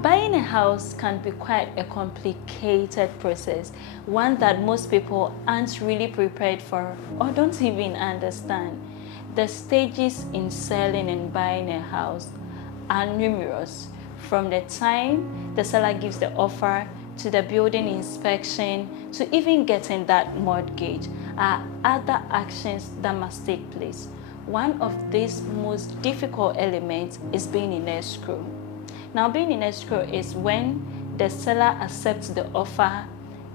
Buying a house can be quite a complicated process, one that most people aren't really prepared for or don't even understand. The stages in selling and buying a house are numerous, from the time the seller gives the offer to the building inspection to even getting that mortgage are other actions that must take place. One of these most difficult elements is being in escrow. Now, being in escrow is when the seller accepts the offer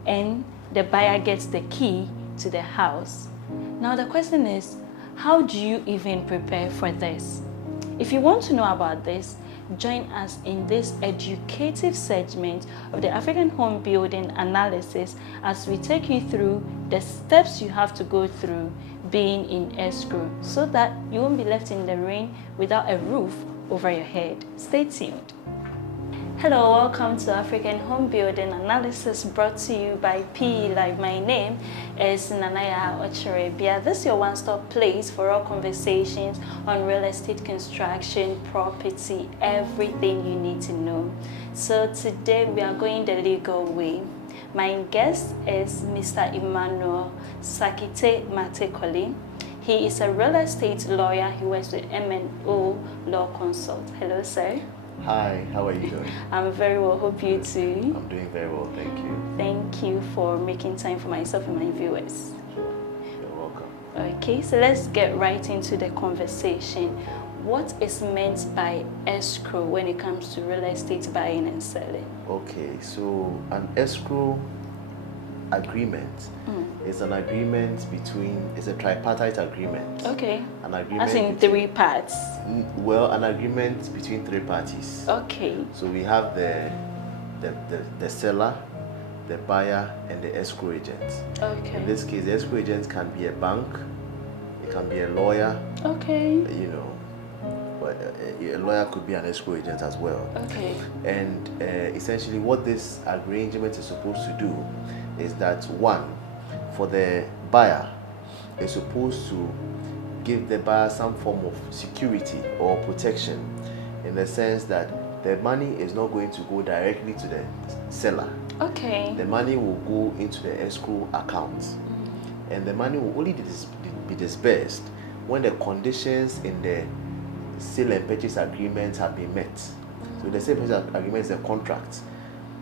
and the buyer gets the key to the house. Now, the question is, how do you even prepare for this? If you want to know about this, join us in this educative segment of the African Home Building Analysis as we take you through the steps you have to go through being in escrow so that you won't be left in the rain without a roof over your head. Stay tuned. Hello, welcome to African Home Building Analysis, brought to you by PE Live. My name is Nanaya Ocherebia. This is your one-stop place for all conversations on real estate construction, property, everything you need to know. So today we are going the legal way. My guest is Mr. Emmanuel Sakite Kole. He is a real estate lawyer. He works with M&O Law Consult. Hello, sir. Hi, how are you doing? I'm very well, hope you too. I'm doing very well, thank you. Thank you for making time for myself and my viewers. Sure, you're welcome. Okay, so let's get right into the conversation. What is meant by escrow when it comes to real estate buying and selling? Okay, so an escrow agreement is an agreement between, it's a tripartite agreement. Okay. An agreement as in between, 3 parts. Well, an agreement between 3 parties. Okay. So we have the seller, the buyer, and the escrow agent. Okay. In this case, the escrow agent can be a bank, it can be a lawyer. Okay. You know, but a lawyer could be an escrow agent as well. Okay. And essentially what this arrangement is supposed to do is that, one, for the buyer, is supposed to give the buyer some form of security or protection, in the sense that the money is not going to go directly to the seller. Okay. The money will go into the escrow account, and the money will only be disbursed when the conditions in the sale and purchase agreement have been met. So the sale and purchase agreement is a contract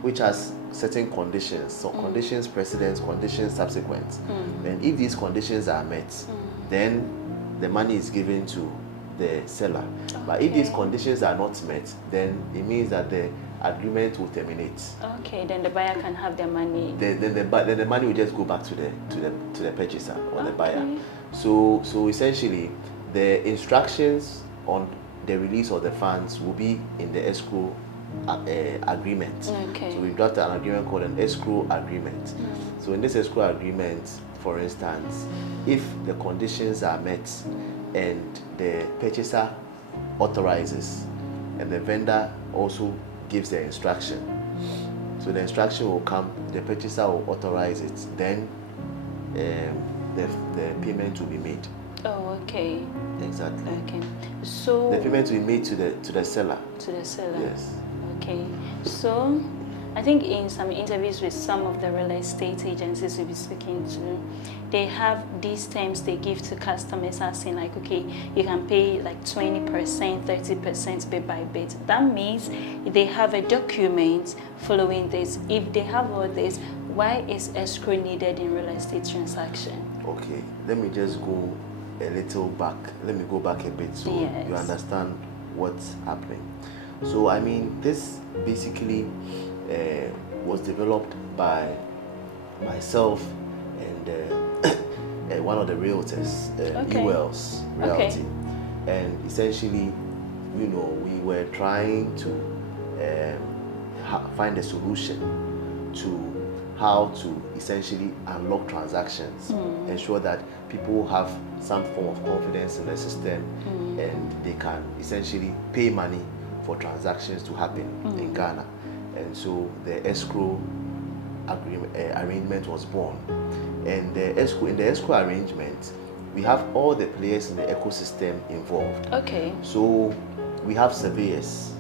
which has certain conditions, so conditions precedent, conditions subsequent. And if these conditions are met, then the money is given to the seller. Okay. But if these conditions are not met, then it means that the agreement will terminate. Okay, then the buyer can have their money. Then the money will just go back to the purchaser or the buyer. So essentially, the instructions on the release of the funds will be in the escrow agreement. Okay. So we've got an agreement called an escrow agreement. So in this escrow agreement, for instance, if the conditions are met and the purchaser authorizes and the vendor also gives the instruction, so the instruction will come, the purchaser will authorize it, then the payment will be made. Oh, okay. Exactly. Okay. So the payment will be made to the seller. To the seller. Yes. Okay. So I think in some interviews with some of the real estate agencies we'll be speaking to, they have these terms they give to customers as in like, okay, you can pay like 20%, 30% bit by bit. That means they have a document following this. If they have all this, why is escrow needed in real estate transaction? Okay, let me just go a little back. Let me go back a bit so Yes. you understand what's happening. So I mean, this basically was developed by myself and one of the realtors, Ewell's Realty. Okay. And essentially, you know, we were trying to find a solution to how to essentially unlock transactions, ensure that people have some form of confidence in the system, and they can essentially pay money for transactions to happen in Ghana. And so the escrow arrangement was born. And in the escrow arrangement, we have all the players in the ecosystem involved. Okay. So we have surveyors,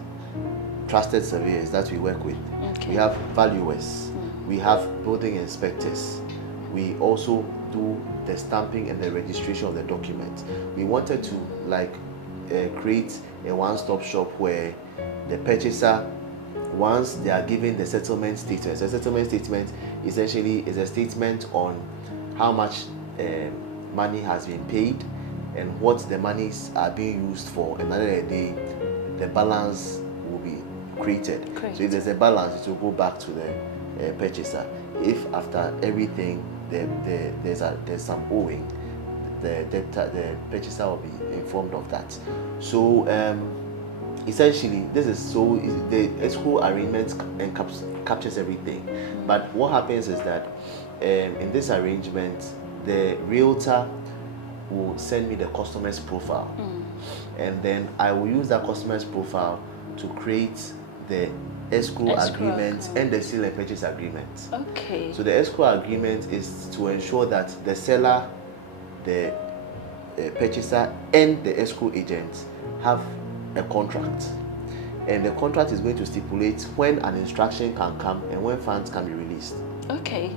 trusted surveyors that we work with. Okay. We have valuers. We have building inspectors. We also do the stamping and the registration of the document. We wanted to create a one-stop shop where the purchaser, once they are given the settlement statement, the settlement statement essentially is a statement on how much money has been paid and what the monies are being used for. Another day, the balance will be created. Correct. So if there's a balance, it will go back to the purchaser. If after everything there's some owing, the purchaser will be informed of that. So essentially, this is the escrow arrangement captures everything. But what happens is that in this arrangement, the realtor will send me the customer's profile, and then I will use that customer's profile to create the escrow agreement and the sale and purchase agreement. Okay. So the escrow agreement is to ensure that the seller, the purchaser, and the escrow agent have a contract, and the contract is going to stipulate when an instruction can come and when funds can be released. Okay.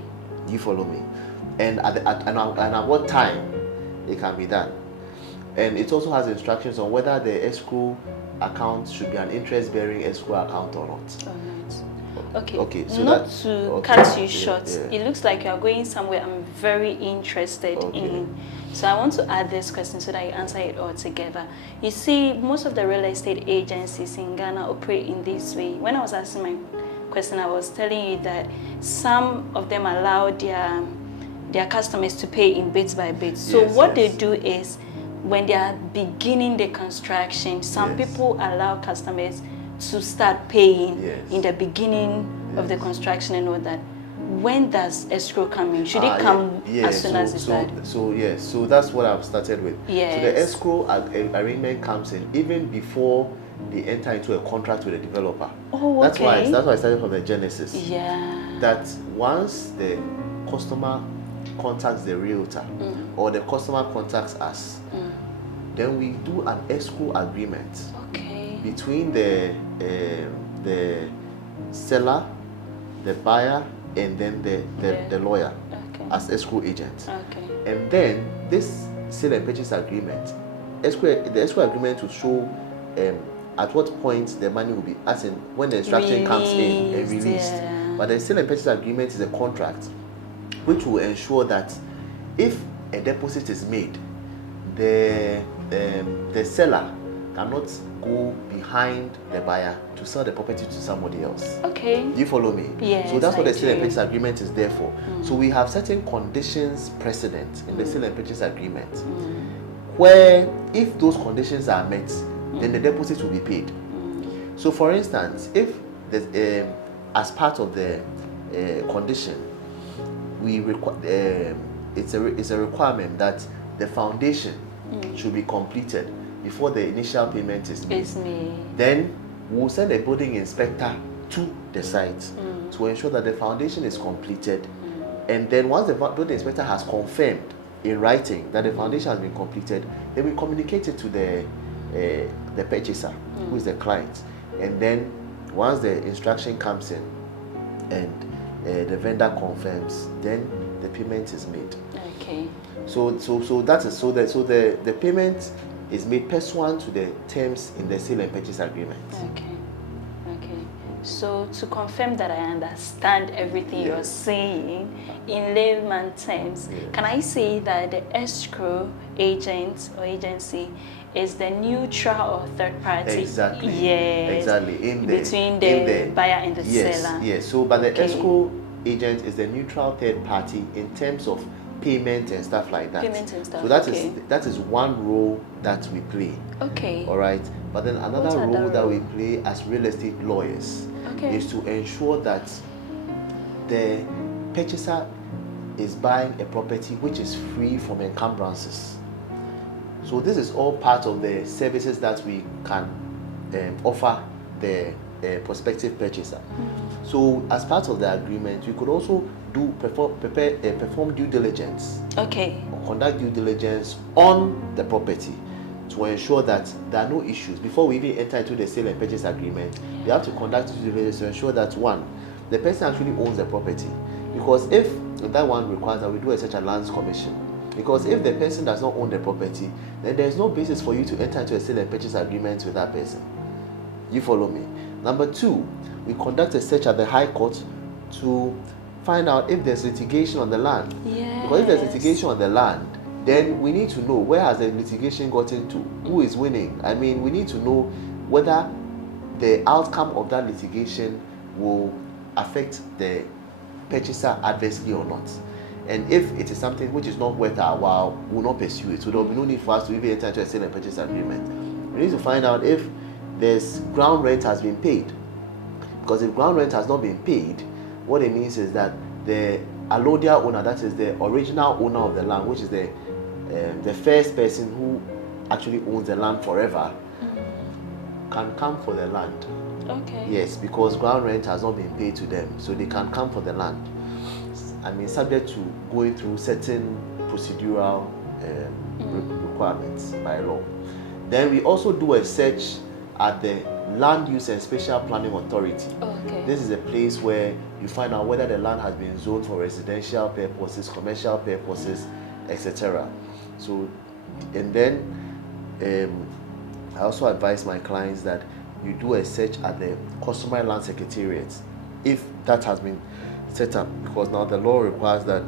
You follow me? And at what time it can be done. And it also has instructions on whether the escrow account should be an interest-bearing escrow account or not. All right. Okay. Okay. So not to cut you short, yeah. it looks like you are going somewhere I'm very interested in. So I want to add this question so that you answer it all together. You see, most of the real estate agencies in Ghana operate in this way. When I was asking my question, I was telling you that some of them allow their customers to pay in bits by bits. So what they do is, when they are beginning the construction, some people allow customers to start paying in the beginning of the construction and all that. When does escrow come in? Should it come as soon as it's done? So that's what I've started with. Yes. So the escrow arrangement comes in even before they enter into a contract with the developer. Oh, okay. That's why I started from the genesis. Yeah. That once the customer contacts the realtor or the customer contacts us, then we do an escrow agreement between the seller, the buyer, and then the lawyer as escrow agent. And then this sale and purchase agreement, the escrow agreement will show at what point the money will be, as in when the instruction comes in and released. But the sale and purchase agreement is a contract which will ensure that if a deposit is made, the seller cannot go behind the buyer to sell the property to somebody else. Okay. Do you follow me? Yes. So that's what the sale and purchase agreement is there for. So we have certain conditions precedent in the sale and purchase agreement, where if those conditions are met, then the deposit will be paid. So for instance, if as part of the condition, we require it's a requirement that the foundation should be completed before the initial payment is made. Then we'll send a building inspector to the site to ensure that the foundation is completed. And then once the building inspector has confirmed in writing that the foundation has been completed, then we communicate it to the purchaser, who is the client. And then once the instruction comes in and the vendor confirms, then the payment is made. Okay. So the payment is made pursuant to the terms in the sale and purchase agreement. Okay. So to confirm that I understand everything you're saying in layman terms, can I say that the escrow agent or agency is the neutral or third party? Exactly. Yes. Exactly. Between the buyer and the seller. Yes. So, but the escrow agent is the neutral third party in terms of payment and stuff like that. So that is one role that we play. Okay. All right. But then another role that we play as real estate lawyers is to ensure that the purchaser is buying a property which is free from encumbrances. So this is all part of the services that we can offer the prospective purchaser. So as part of the agreement, we could also perform due diligence. Okay. Or conduct due diligence on the property to ensure that there are no issues. Before we even enter into the sale and purchase agreement, we have to conduct due diligence to ensure that, one, the person actually owns the property. Because if that one requires that we do a search and lands commission, because if the person does not own the property, then there is no basis for you to enter into a sale and purchase agreement with that person. You follow me? Number two, we conduct a search at the High Court to find out if there's litigation on the land. Yes. Because if there's litigation on the land, then we need to know where has the litigation gotten to, who is winning. I mean, we need to know whether the outcome of that litigation will affect the purchaser adversely or not. And if it is something which is not worth our while, we will not pursue it. So there will be no need for us to even enter into a sale and purchase agreement. We need to find out if there's ground rent has been paid. Because if ground rent has not been paid, what it means is that the allodial owner, that is the original owner of the land, which is the first person who actually owns the land forever, can come for the land. Okay. Yes, because ground rent has not been paid to them, so they can come for the land. I mean, subject to going through certain procedural requirements by law. Then we also do a search at the Land Use and Spatial Planning Authority. Okay. This is a place where you find out whether the land has been zoned for residential purposes, commercial purposes, etc. So, and then I also advise my clients that you do a search at the Customary Land Secretariat if that has been set up, because now the law requires that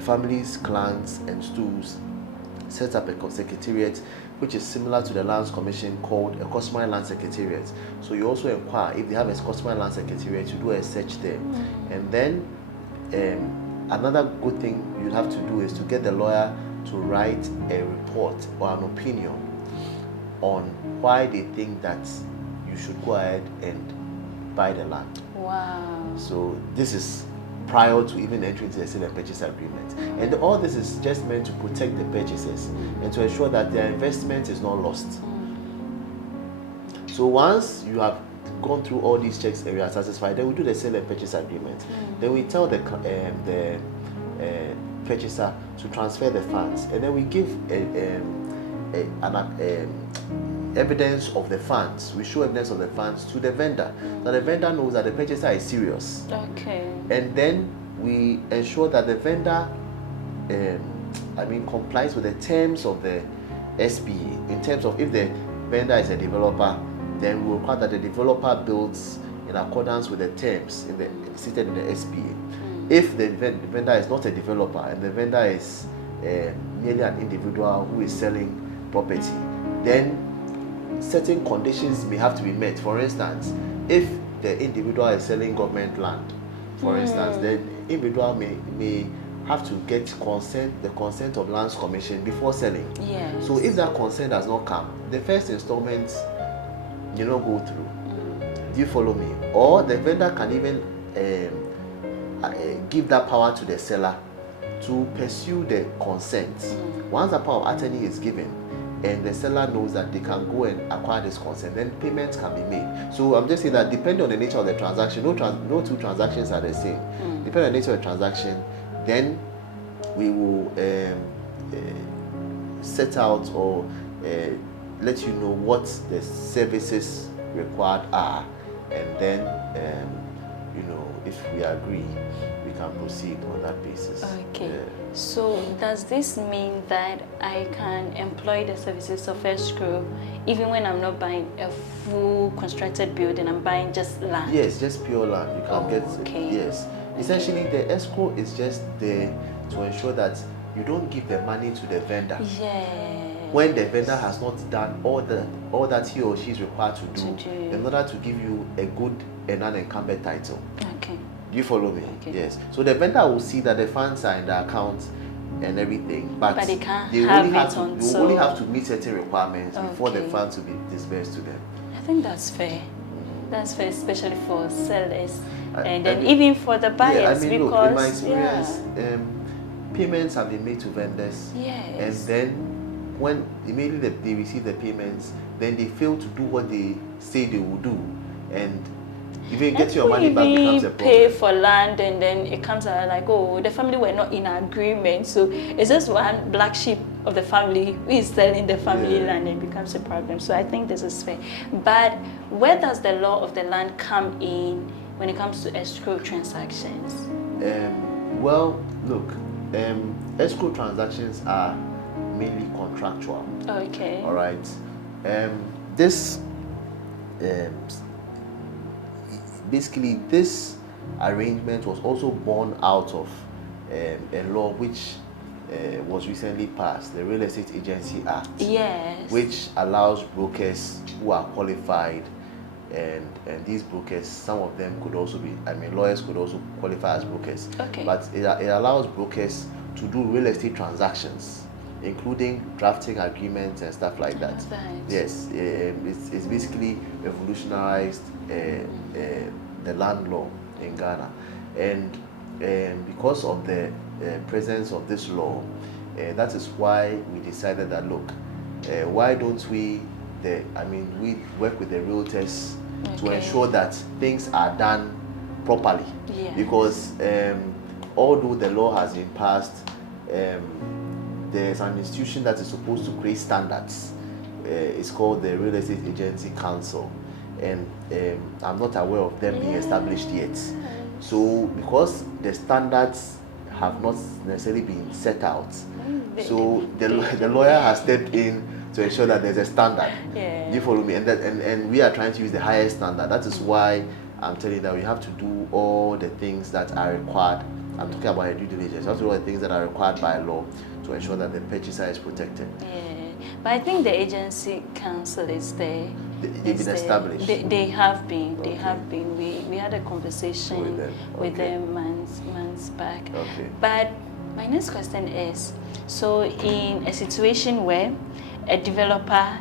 families, clans, and stools set up a secretariat which is similar to the Lands Commission, called a Customary Land Secretariat. So you also inquire if they have a Customary Land Secretariat, you do a search there. And then another good thing you have to do is to get the lawyer to write a report or an opinion on why they think that you should go ahead and buy the land. Wow. So this is prior to even entering into a sale and purchase agreement. And all this is just meant to protect the purchasers and to ensure that their investment is not lost. So once you have gone through all these checks and we are satisfied, then we do the sale and purchase agreement. Then we tell the purchaser to transfer the funds, and then we give evidence of the funds. We show evidence of the funds to the vendor, that the vendor knows that the purchaser is serious. Okay. And then we ensure that the vendor complies with the terms of the SPA. In terms of, if the vendor is a developer, then we require that the developer builds in accordance with the terms stated in the SPA. If the vendor is not a developer and the vendor is merely an individual who is selling property, then certain conditions may have to be met. For instance, if the individual is selling government land, for instance, the individual may have to get the consent of Lands Commission before selling. Yes. So if that consent does not come, the first installment will not go through. Do you follow me? Or the vendor can even give that power to the seller to pursue the consent. Once the power of attorney is given and the seller knows that they can go and acquire this consent, then payments can be made. So I'm just saying that depending on the nature of the transaction, no two transactions are the same. Depending on the nature of the transaction, then we will set out or let you know what the services required are, and then if we agree, we can proceed on that basis. Okay. So does this mean that I can employ the services of Escrow even when I'm not buying a full constructed building, I'm buying just land? Yes, just pure land. You can get. Okay. Yes. Essentially, the escrow is just there to ensure that you don't give the money to the vendor. Yeah. When the vendor has not done all that he or she is required to do in order to give you a good and unencumbered title. Okay. Do you follow me? Okay. Yes. So the vendor will see that the funds are in the account and everything, but they can't they have only it have to, on. they only have to meet certain requirements before the Okay. funds will be disbursed to them. I think that's fair. That's fair, especially for sellers, and then mean, even for the buyers, yeah, I mean, because look, in my experience, payments have been made to vendors, yes. and then when immediately they receive the payments, then they fail to do what they say they will do, and Even And getting your people money back becomes a even pay problem. for land, and then it comes out like, oh, the family were not in agreement. So it's just one black sheep of the family who is selling the family Yeah. land, and it becomes a problem. So I think this is fair. But where does the law of the land come in when it comes to escrow transactions? Well, look, escrow transactions are mainly contractual. Okay. All right. This um, basically this arrangement was also born out of a law which was recently passed, the Real Estate Agency Act, Yes. which allows brokers who are qualified, and these brokers, some of them could also be, lawyers could also qualify as brokers. Okay. But it allows brokers to do real estate transactions, including drafting agreements and stuff like that. Right. Yes, it's basically revolutionized the land law in Ghana, and because of the presence of this law, that is why we decided that, look, why don't we we work with the realtors to Okay. ensure that things are done properly. Yes. Because although the law has been passed, there's an institution that is supposed to create standards. It's called the Real Estate Agency Council, and I'm not aware of them being established yet. So because the standards have not necessarily been set out, so the lawyer has stepped in to ensure that there's a standard. Yeah. You follow me? And we are trying to use the highest standard. That is why I'm telling you that we have to do all the things that are required. I'm talking about a due diligence. You have to do all the things that are required by law to ensure that the purchaser is protected. Yeah, but I think the agency council is there. They've been established. They have been. They Okay. have been. We had a conversation with Okay. them months back. Okay. But my next question is: so in a situation where a developer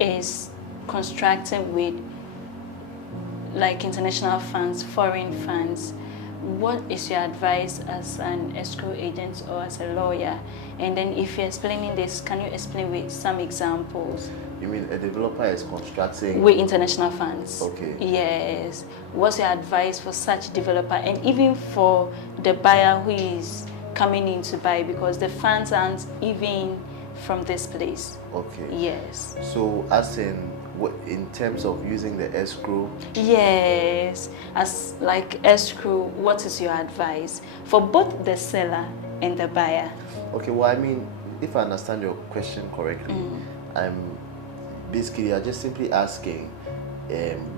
is constructing with like international funds, foreign funds, what is your advice as an escrow agent or as a lawyer? And then if you're explaining this, can you explain with some examples? You mean a developer is constructing With international funds? Okay. Yes. What's your advice for such developer, and even for the buyer who is coming in to buy, because the funds aren't even from this place? Okay. Yes. So as in terms of using the escrow, Yes. As like escrow, what is your advice for both the seller and the buyer? okay, well, if I understand your question correctly, I'm just simply asking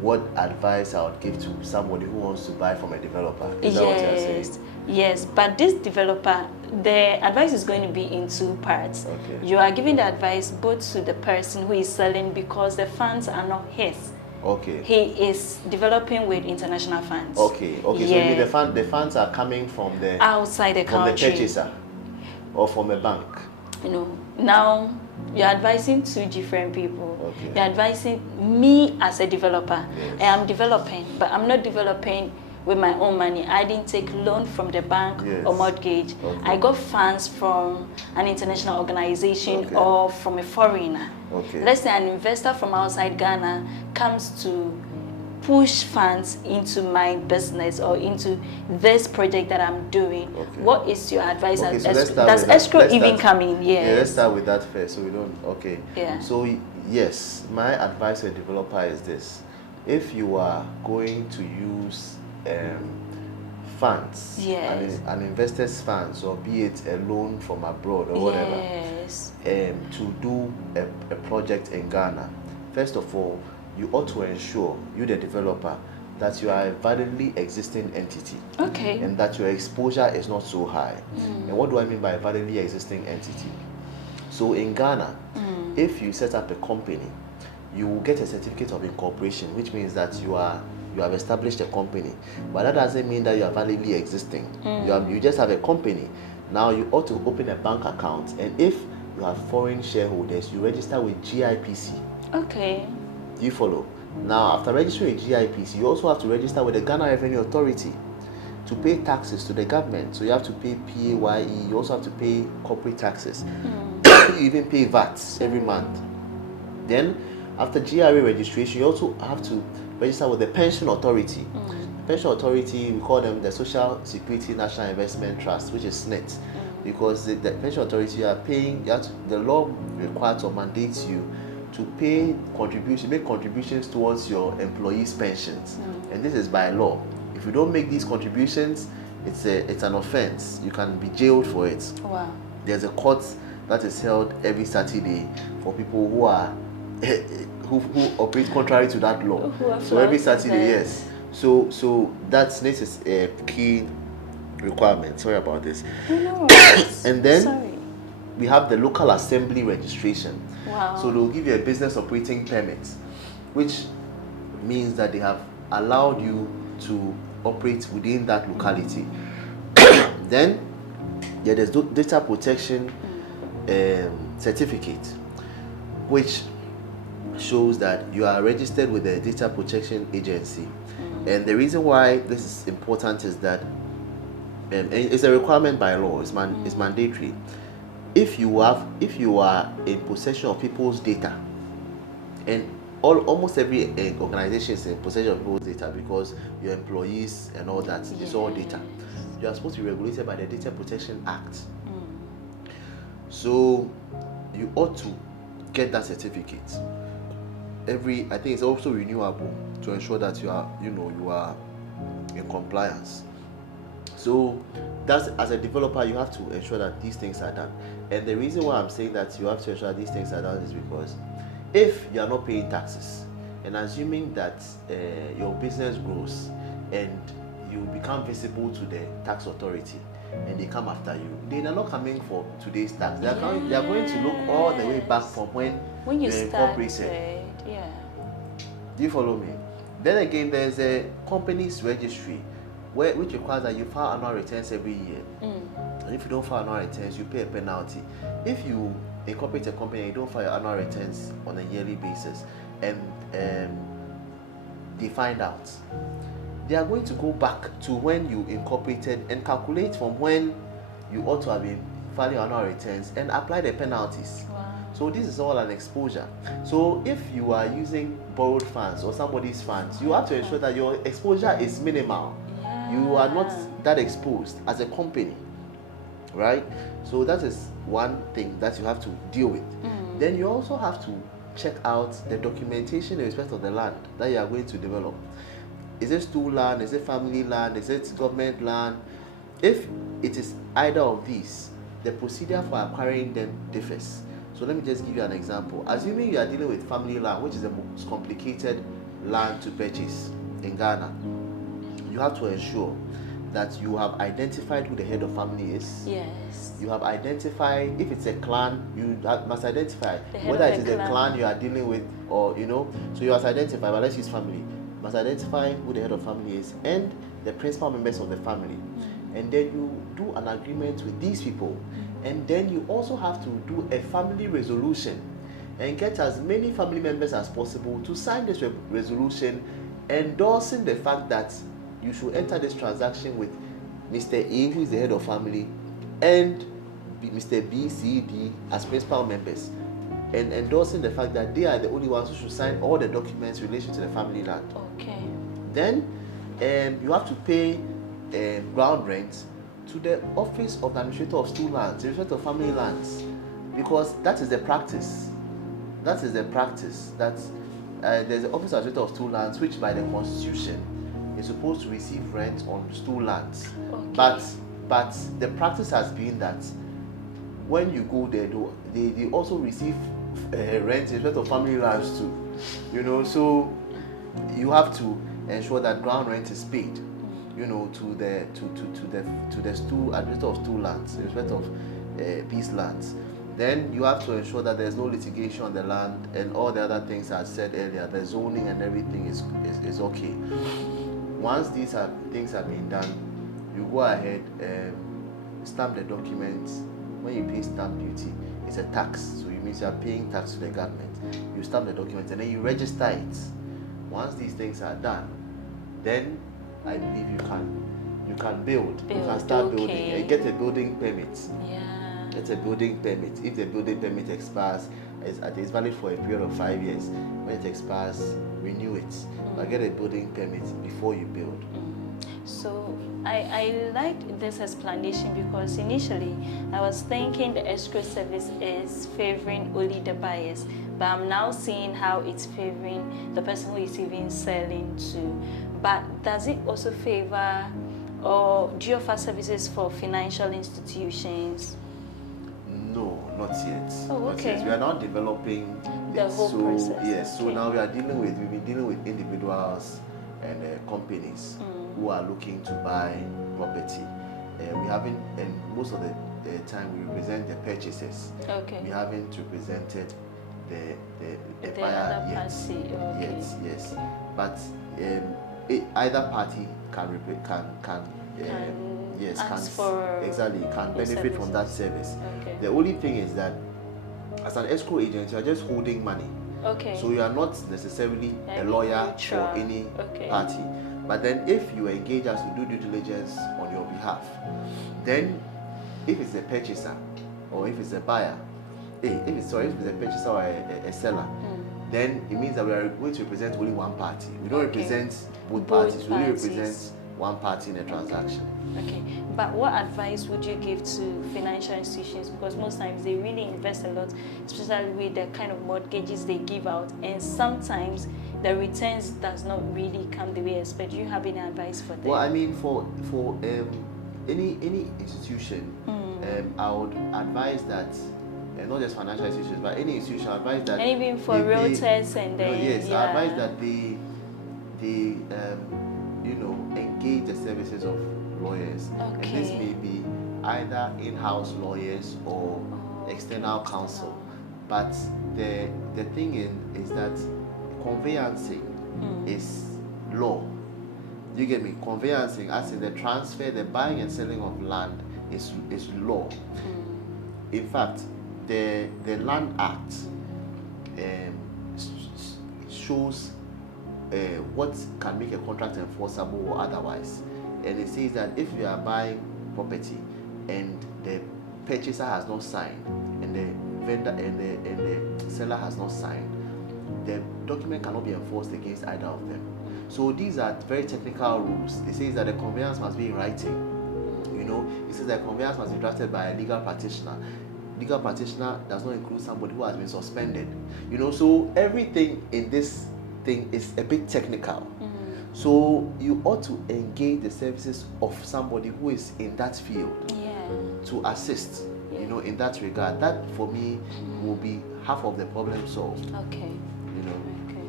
what advice I would give to somebody who wants to buy from a developer. Is that what you're saying? Yes, but this developer, the advice is going to be in two parts. Okay. You are giving the advice both to the person who is selling, because the funds are not his. Okay. He is developing with international funds. Okay. So you mean the funds are coming from the outside the country. from the purchaser or from a bank? Now you're advising two different people. Okay. You're advising me as a developer. Yes. I am developing, but I'm not developing with my own money. I didn't take loan from the bank Yes. or mortgage. Okay. I got funds from an international organization Okay. or from a foreigner. Okay. Let's say an investor from outside Ghana comes to push funds into my business or into this project that I'm doing. Okay. What is your advice? Okay, As so let's start does with that. escrow Let's even start- come in? Yes. Yeah, let's start with that first, so we don't. Okay. Yeah. So yes, my advice to a developer is this: if you are going to use funds, Yes. an investor's funds, or be it a loan from abroad or whatever, Yes. to do a project in Ghana, first of all, you ought to ensure, you the developer, that you are a validly existing entity. Okay. And that your exposure is not so high. And what do I mean by a validly existing entity? So in Ghana, if you set up a company, you will get a certificate of incorporation, which means that you have established a company. But that doesn't mean that you are validly existing. You just have a company. Now you ought to open a bank account, and if you have foreign shareholders, you register with GIPC. Okay. Do you follow? Now, after registering with GIPC, you also have to register with the Ghana Revenue Authority to pay taxes to the government. So you have to pay PAYE, you also have to pay corporate taxes. You even pay VAT every month. Then, after GRA registration, you also have to register with the pension authority. Pension authority, we call them the Social Security National Investment Trust, which is SNET, because the pension authority, you are paying, the law requires or mandates you to pay contribution, make contributions towards your employees' pensions, and this is by law. If you don't make these contributions, it's an offense. You can be jailed for it. Wow. There's a court that is held every Saturday for people who are who operate contrary to that law. So every Saturday, yes. So that's this is a key requirement. Sorry about this. No. And then we have the local assembly registration. Wow. So they'll give you a business operating permit, which means that they have allowed you to operate within that locality. Then there's data protection certificate, which shows that you are registered with the data protection agency. And the reason why this is important is that it's a requirement by law. It's mandatory. If you are in possession of people's data, and almost every organization is in possession of people's data because your employees and all that, it's all data. You are supposed to be regulated by the Data Protection Act. So you ought to get that certificate. I think it's also renewable to ensure that you are in compliance. So that's, as a developer, you have to ensure that these things are done. And the reason why I'm saying that you have to ensure that these things are done is because if you are not paying taxes, and assuming that your business grows and you become visible to the tax authority and they come after you, they are not coming for today's tax. They are going to look all the way back from when you incorporated. Yeah. Do you follow me? Then again, there's a company's registry which requires that you file annual returns every year. And if you don't file annual returns, you pay a penalty. If you incorporate a company and you don't file your annual returns on a yearly basis, and they find out, they are going to go back to when you incorporated and calculate from when you ought to have been filing your annual returns and apply the penalties. Wow. So this is all an exposure. So if you are using borrowed funds or somebody's funds, you have to ensure that your exposure is minimal. Yeah. You are not that exposed as a company, right? So that is one thing that you have to deal with. Then you also have to check out the documentation in respect of the land that you are going to develop. Is it stool land? Is it family land? Is it government land? If it is either of these, the procedure for acquiring them differs. So let me just give you an example. Assuming you are dealing with family land, which is the most complicated land to purchase in Ghana, you have to ensure that you have identified who the head of family is. Yes. You have identified, if it's a clan, you must identify The whether it is a clan you are dealing with or, so you must identify, but let's use family. You must identify who the head of family is and the principal members of the family. And then you do an agreement with these people. And then you also have to do a family resolution and get as many family members as possible to sign this resolution endorsing the fact that you should enter this transaction with Mr. A, who is the head of family, and Mr. B, C, D as principal members, and endorsing the fact that they are the only ones who should sign all the documents in relation to the family land. Okay. Then you have to pay ground rent to the office of the administrator of stool lands, the administrator of family lands, because that is the practice. That is the practice. That there's the office of administrator of stool lands, which by the constitution is supposed to receive rent on stool lands. Okay. But the practice has been that when you go there, they also receive rent in respect of family lands too. So you have to ensure that ground rent is paid, to the stool administrator of stool lands in respect of these lands. Then you have to ensure that there's no litigation on the land and all the other things I said earlier. The zoning and everything is okay. Once these things have been done, you go ahead and stamp the documents. When you pay stamp duty, it's a tax, so it means you are paying tax to the government. You stamp the documents and then you register it. Once these things are done, then I believe you can build. You can start building and get a building permit. Yeah. Get a building permit. If the building permit expires, it's valid for a period of 5 years. When it expires, renew it, but get a building permit before you build. So I liked this explanation because initially I was thinking the escrow service is favoring only the buyers, but I'm now seeing how it's favoring the person who is even selling too. But does it also favor, or do you offer services for financial institutions? No, not yet. Oh, Not okay. yet. We are now developing The it. whole So process. yes, so Okay. now we've been dealing with individuals and companies who are looking to buy property. We haven't, and most of the time we represent the purchasers. Okay. We haven't represented the The buyer other yet. party, okay. Yes. But either party Ask for exactly can your benefit from that service. Okay. The only thing is that as an escrow agent, you are just holding money. Okay. So you are not necessarily a lawyer neutral. for any Okay. party. But then if you engage us to do due diligence on your behalf, then if it's a purchaser or if it's a buyer, if it's a purchaser or a seller, then it means that we are going to represent only one party. We don't represent both parties. We only represent one party in a transaction. Okay, but what advice would you give to financial institutions? Because most times they really invest a lot, especially with the kind of mortgages they give out, and sometimes the returns does not really come the way they expect. Do you have any advice for them? Well, I mean, for any institution, I would advise that, not just financial institutions, but any institution, I advise that. And even for realtors and then yes, I advise that they engage the services of lawyers. Okay. And this may be either in-house lawyers or external counsel. But the thing is that conveyancing is law. You get me? Conveyancing, as in the transfer, the buying and selling of land, is law. In fact, the Land Act shows what can make a contract enforceable or otherwise. And it says that if you are buying property and the purchaser has not signed and the vendor and the seller has not signed, the document cannot be enforced against either of them. So these are very technical rules. It says that the conveyance must be in writing. It says that conveyance must be drafted by a legal practitioner. Legal practitioner does not include somebody who has been suspended. So everything in this thing is a bit technical. So you ought to engage the services of somebody who is in that field to assist, in that regard. That for me will be half of the problem solved. Okay. Okay.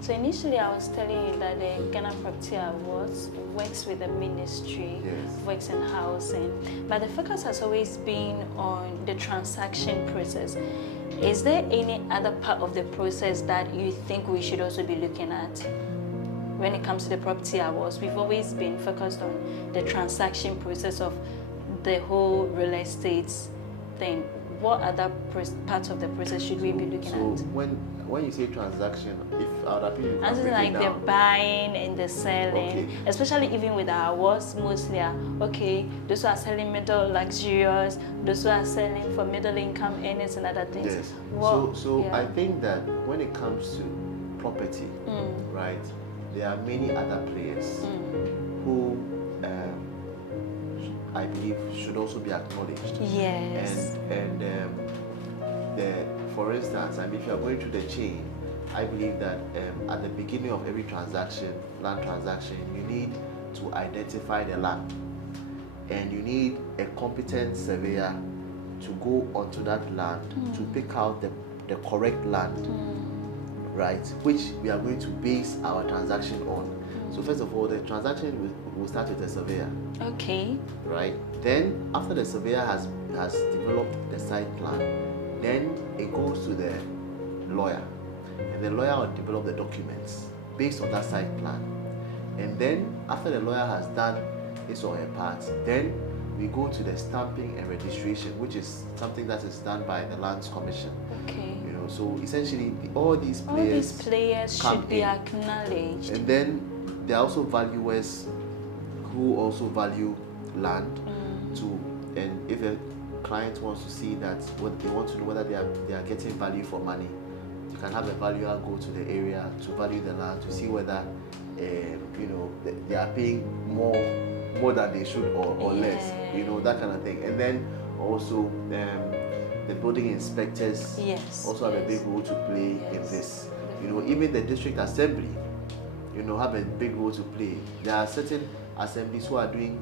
So initially I was telling you that the Ghana Property Awards works with the ministry, works in housing, but the focus has always been on the transaction process. Is there any other part of the process that you think we should also be looking at when it comes to the property awards? We've always been focused on the transaction process of the whole real estate thing. What other parts of the process should we be looking at? So when you say transaction, if I would appeal, as in like the buying and the selling, especially even with our awards, mostly are those who are selling middle luxurious, those who are selling for middle income earners and other things. Yes. I think that when it comes to property, right, there are many other players who I believe should also be acknowledged. Yes. And for instance, if you are going through the chain, I believe that at the beginning of every transaction, land transaction, you need to identify the land, and you need a competent surveyor to go onto that land to pick out the correct land, right, which we are going to base our transaction on. So first of all, the transaction will start with the surveyor. Okay. Right. Then after the surveyor has developed the site plan, then it goes to the lawyer, and the lawyer will develop the documents based on that site plan. And then after the lawyer has done his or her part, then we go to the stamping and registration, which is something that is done by the Lands Commission. Okay. So essentially all these players should be acknowledged. And then there are also valuers who also value land and if a client wants to see that, what they want to know whether they are getting value for money, you can have a valuer go to the area to value the land to see whether they are paying more than they should or less, that kind of thing. And then also the building inspectors also have a big role to play in this. Even the district assembly, have a big role to play. There are certain assemblies who are doing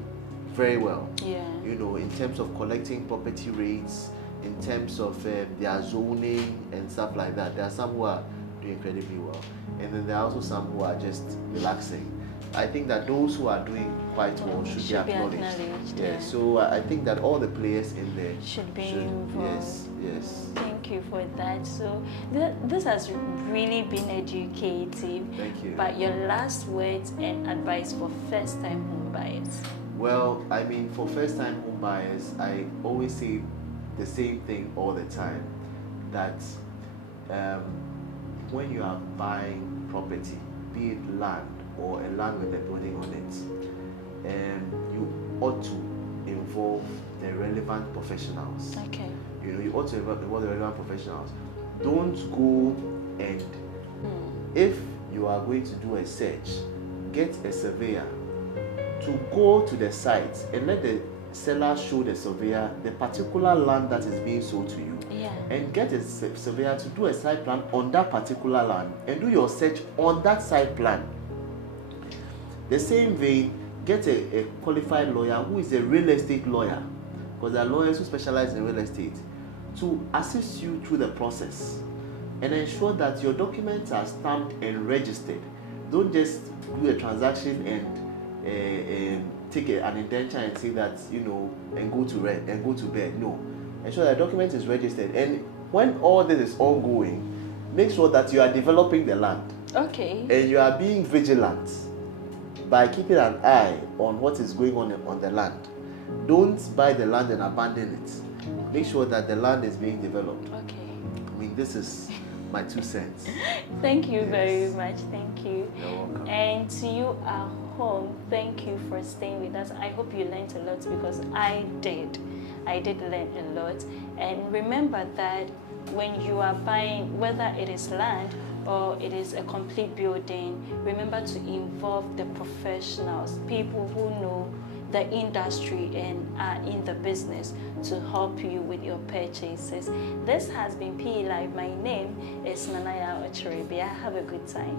very well, in terms of collecting property rates, in terms of their zoning and stuff like that. There are some who are doing incredibly well, and then there are also some who are just relaxing. I think that those who are doing quite well should be acknowledged. Yeah. So I think that all the players in there should be involved. Yes. Thank you for that. So this has really been educative. Thank you. But your last words and advice for first-time home buyers? Well, I mean, for first-time home buyers, I always say the same thing all the time, that when you are buying property, be it land or a land with a building on it, you ought to involve the relevant professionals. Okay. You ought to involve the relevant professionals. Don't go and, if you are going to do a search, get a surveyor to go to the site and let the seller show the surveyor the particular land that is being sold to you. Yeah. And get a surveyor to do a site plan on that particular land and do your search on that site plan. The same vein, get a qualified lawyer who is a real estate lawyer, because there are lawyers who specialize in real estate, to assist you through the process and ensure that your documents are stamped and registered. Don't just do a transaction and take an indenture and say that, and go to bed. No. Ensure that the document is registered. And when all this is ongoing, make sure that you are developing the land. Okay. And you are being vigilant by keeping an eye on what is going on the land. Don't buy the land and abandon it. Make sure that the land is being developed. Okay. I mean, this is my 2 cents. Thank you very much. Thank you. You're welcome. And to you at home, thank you for staying with us. I hope you learned a lot, because I did. I did learn a lot. And remember that when you are buying, whether it is land or it is a complete building, remember to involve the professionals, people who know the industry and are in the business to help you with your purchases. This has been PE Live. My name is Nanaya Ocheribia. Have a good time.